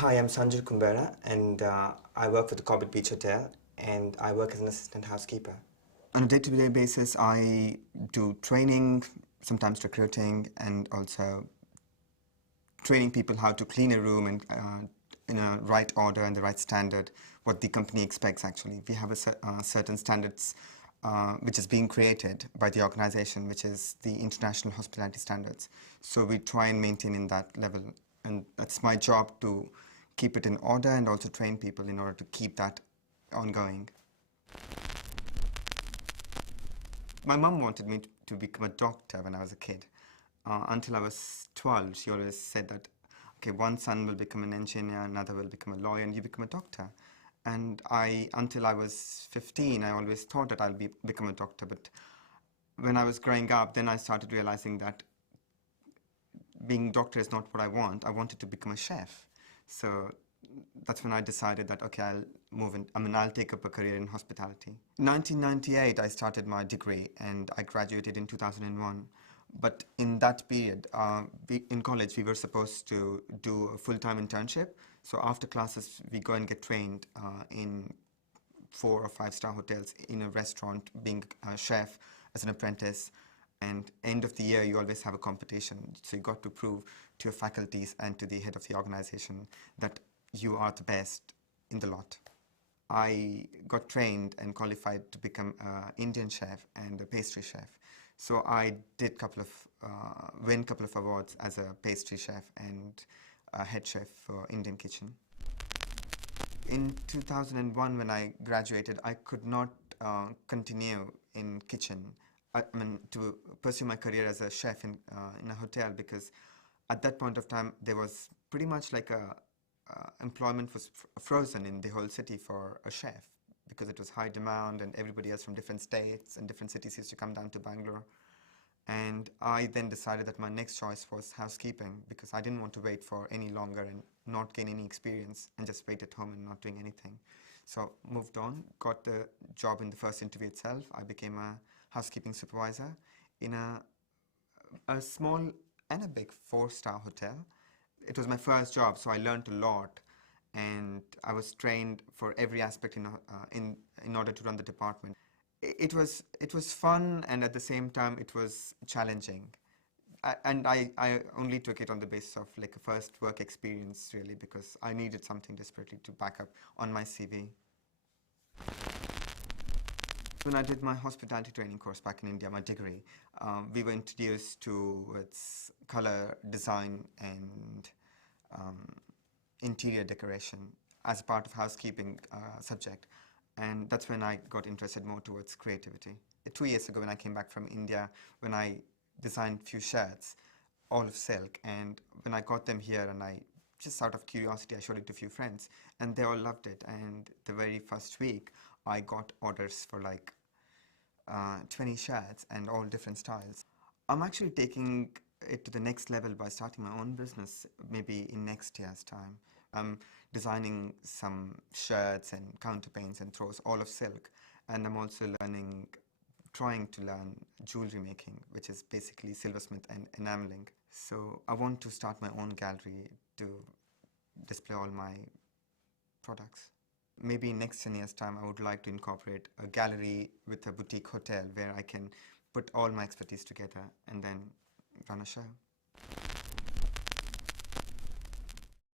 Hi, I'm Sanju and I work for the Corbett Beach Hotel and I work as an assistant housekeeper. On a day-to-day basis, I do training, sometimes recruiting, and also training people how to clean a room and in a right order and the right standard, what the company expects actually. We have certain standards which is being created by the organization, which is the International Hospitality Standards. So we try and maintain in that level, and that's my job to keep it in order and also train people in order to keep that ongoing. My mum wanted me to become a doctor when I was a kid. Until I was 12, she always said that, okay, one son will become an engineer, another will become a lawyer, and you become a doctor. And until I was 15, I always thought that I'll become a doctor. But when I was growing up, then I started realizing that being a doctor is not what I want. I wanted to become a chef. So that's when I decided that, okay, I'll take up a career in hospitality. In 1998, I started my degree and I graduated in 2001. But in that period, in college, we were supposed to do a full-time internship. So after classes, we go and get trained in 4 or 5-star hotels, in a restaurant, being a chef as an apprentice. And end of the year, you always have a competition. So you got to prove to your faculties and to the head of the organization that you are the best in the lot. I got trained and qualified to become an Indian chef and a pastry chef. So I did win a couple of awards as a pastry chef and a head chef for Indian kitchen. In 2001, when I graduated, I could not continue in kitchen. I mean, to pursue my career as a chef in a hotel, because at that point of time, there was pretty much like employment was frozen in the whole city for a chef, because it was high demand and everybody else from different states and different cities used to come down to Bangalore. And I then decided that my next choice was housekeeping, because I didn't want to wait for any longer and not gain any experience and just wait at home and not doing anything. So moved on, got the job in the first interview itself. I became a housekeeping supervisor in a small and a big 4-star hotel. It was my first job, so I learned a lot, and I was trained for every aspect in order to run the department. It was fun, and at the same time it was challenging. I only took it on the basis of like a first work experience, really, because I needed something desperately to back up on my CV. When I did my hospitality training course back in India, my degree, we were introduced to its color design and interior decoration as part of housekeeping subject. And that's when I got interested more towards creativity. 2 years ago, when I came back from India, when I designed a few shirts, all of silk, and when I got them here, and I just out of curiosity, I showed it to a few friends, and they all loved it. And the very first week, I got orders for like 20 shirts and all different styles. I'm actually taking it to the next level by starting my own business, maybe in next year's time. I'm designing some shirts and counterpanes and throws, all of silk. And I'm also trying to learn jewelry making, which is basically silversmith and enameling. So I want to start my own gallery to display all my products. Maybe in next 10 years' time, I would like to incorporate a gallery with a boutique hotel where I can put all my expertise together and then run a show.